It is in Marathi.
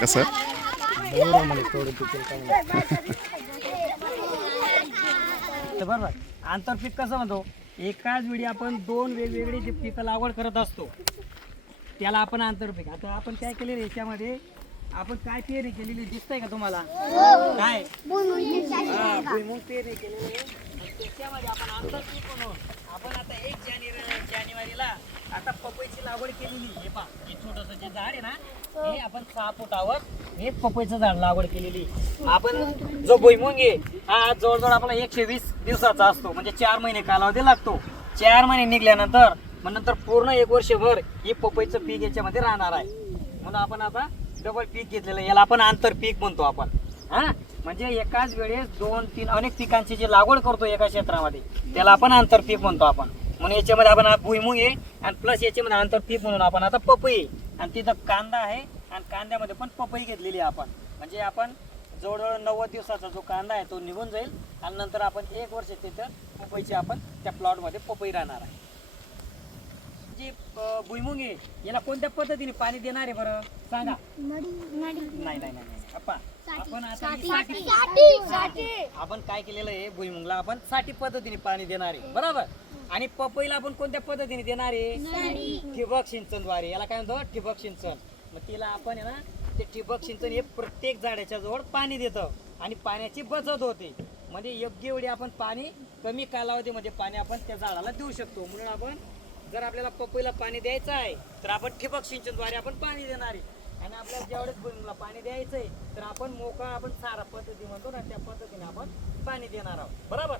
कसं बरोबर. आंतरपीक कसं म्हणतो, एकाच वेळी आपण दोन वेगवेगळे जे पिकं लागवड करत असतो त्याला आपण आंतरपीक. आता आपण काय केलेलं याच्यामध्ये आपण काय पेरणी केलेली दिसतंय का तुम्हाला? काय भुईमुग पेरणी केलेली आहे. आणि त्याच्यामध्ये आपण आंतरपीक म्हणून आपण आता 1 जानेवारीला आता पपईची लागवड केलेली. हे पहा, हे छोटंसं जे झाड आहे ना, हे आपण 6 फुटावर हे पपईचं झाड लागवड केलेली. आपण जो भुईमुग आहे हा जवळजवळ आपला 120 दिवसाचा असतो, म्हणजे 4 महिने कालावधी लागतो. 4 महिने निघाल्यानंतर मग नंतर पूर्ण 1 वर्षभर हे पपईचं पीक याच्यामध्ये राहणार आहे. म्हणून आपण आता डबल पीक घेतलेलं, याला आपण आंतरपीक म्हणतो आपण. म्हणजे एकाच वेळेस 2-3 अनेक पिकांची जी लागवड करतो एका क्षेत्रामध्ये त्याला आपण आंतरपीक म्हणतो आपण. म्हणून याच्यामध्ये आपण भुईमुग आहे आणि प्लस याच्यामध्ये आंतरपीक म्हणून आपण आता पपई आणि तिथं कांदा आहे आणि कांद्यामध्ये पण पपई घेतलेली आहे आपण. म्हणजे आपण जवळजवळ 90 दिवसाचा जो कांदा आहे तो निघून जाईल आणि नंतर आपण 1 वर्ष तिथं पपईची आपण त्या प्लॉटमध्ये पपई राहणार आहे. जी भुईमुग आहे याला कोणत्या पद्धतीने पाणी देणार आहे बरं सांगा? नाही आपण आता आपण काय केलेलं आहे, भुईमुगला आपण साठी पद्धतीने पाणी देणार आहे बरोबर. आणि पपईला आपण कोणत्या पद्धतीने देणार आहे? ठिबक सिंचनद्वारे. याला काय म्हणतो? ठिबक सिंचन. मग तिला आपण आहे ना ते ठिबक सिंचन हे प्रत्येक झाडाच्या जवळ पाणी देतं आणि पाण्याची बचत होते. म्हणजे योग्य वेळी आपण पाणी कमी कालावधीमध्ये पाणी आपण त्या झाडाला देऊ शकतो. म्हणून आपण जर आपल्याला पपईला पाणी द्यायचं आहे तर आपण ठिबक सिंचनद्वारे आपण पाणी देणार आहे. आणि आपल्याला ज्यावेळेस भुईमुगला पाणी द्यायचं आहे तर आपण मोकळा आपण सारा पद्धती म्हणतो ना त्या पद्धतीने आपण पाणी देणार आहोत बरोबर.